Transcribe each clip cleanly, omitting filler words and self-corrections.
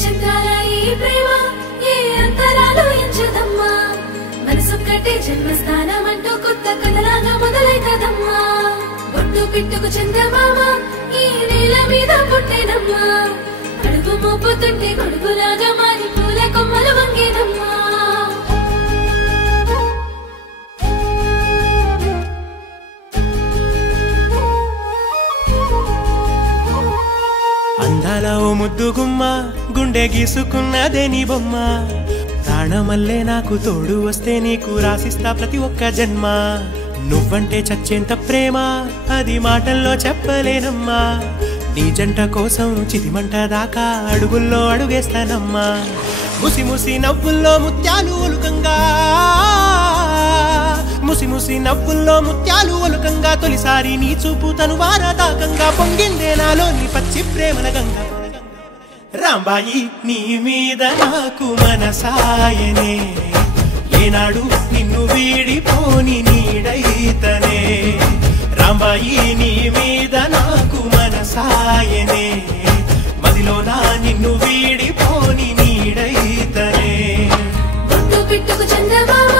విచిత్రాల ఈ ప్రేమ ఏ అంతరాలు ఎంచదమ్మా మనసొక్కటే జన్మస్థానం అంటూ కొత్త కథలాగా మొదలైతదమ్మా బొట్టు పిట్టుకు చందమామ ఈ నేల మీద పుట్టేనమ్మా అడుగు మోపుతుంటే గొడుగులాగా మారి పూల కొమ్మలు వంగేనమ్మా అందాల ఓ ముద్దుగుమ్మ గుండె గీసుకున్నదే నీ బొమ్మ ప్రాణమల్లే నాకు తోడు వస్తే నీకు రాసిస్తా ప్రతి ఒక్క జన్మ నువ్వంటే చచ్చేంత ప్రేమ అది మాటల్లో చెప్పలేనమ్మా నీ జంట కోసం చితిమంట దాకా అడుగుల్లో అడుగేస్తానమ్మా ముసి ముసి నవ్వుల్లో ముత్యాలు ఒలుకంగా ముసి ముసి నవ్వుల్లో ముత్యాలు ఒలుకంగా తొలిసారి నీ చూపు తను వారదాకంగా పొంగిందే నాలో నీ పచ్చి ప్రేమల గంగా రాంబాయి నీ మీద నాకు మనసాయనే ఏనాడు నిన్ను వీడిపోని నీడైతనే రాంబాయి నీ మీద నాకు మనసాయనే మదిలోనా నిన్ను వీడిపోని నీడైతనే బొట్టు పిట్టుకు చందమామ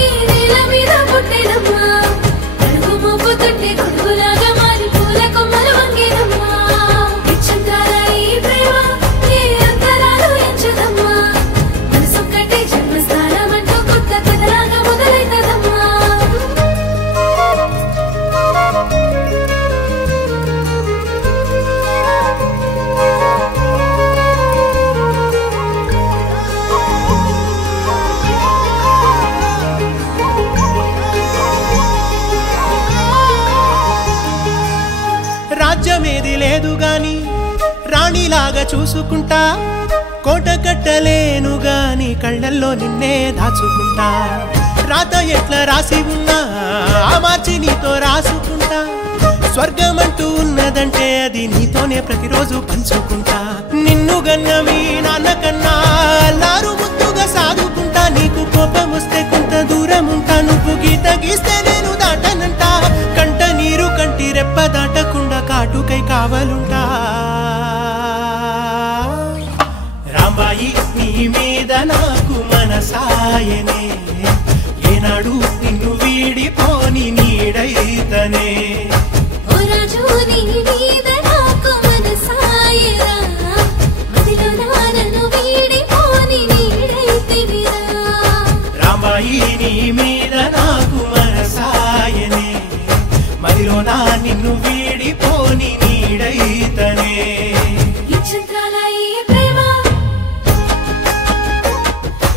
ఈ నేల మీద పుట్టేనమ్మా అడుగు మోపుతుంటే గొడుగులాగా మారి పూల కొమ్మలు వంగేనమ్మా విచిత్రాల ఈ ప్రేమ ఏ అంతరాలు ఎంచదమ్మా మనసొక్కటే జన్మస్థానం అంటూ కొత్త కథలాగా మొదలైతదమ్మా రాజ్యమేది లేదు గాని రాణిలాగా చూసుకుంటా కోట కట్టలేను గాని కళ్ళల్లో నిన్నే దాచుకుంటా రాత ఎట్లా రాసి ఉన్నా ఆ మార్చి నీతో రాసుకుంటా స్వర్గమంటూ ఉన్నదంటే అది నీతోనే ప్రతిరోజు పంచుకుంటా నిన్ను గన్న మీ నాన్నకన్నా అల్లారు ముద్దుగా సాదుకుంటా నీకు కోపం వస్తే కొంత దూరం ఉంటా నువ్వు గీత గీస్తే నేను దాటనంటా కంట నీరు కంటి రెప్ప దాటకుండా కాటుకై కావలుంటా రాంబాయి నీ మీద నాకు మనసాయనే ఏనాడు నిన్ను వీడిపోని నీడైతనే ఓ రాజు నీ మీద నాకు మనసాయరా మదిలో నన్ను వీడిపోని నీడైతివిరా రాంబాయి నీ మీద నాకు మనసాయనే మదిలోనా నిన్ను వీడిపోని నీడైతనే విచిత్రాల ఈ ప్రేమ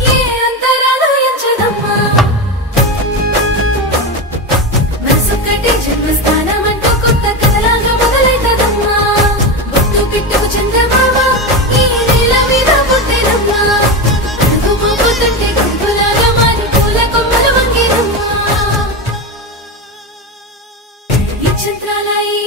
ఏ అంతరాలు ఎంచదమ్మా మనసొక్కటే జన్మస్థానం అంటూ కొత్త కథలాగా మొదలైతదమ్మా బొట్టు పిట్టుకు చందమామ ఈ నేల మీద పుట్టేనమ్మా అడుగు మోపుతుంటే గొడుగులాగా మారి పూల కొమ్మలు వంగేనమ్మా విచిత్రాల ఈ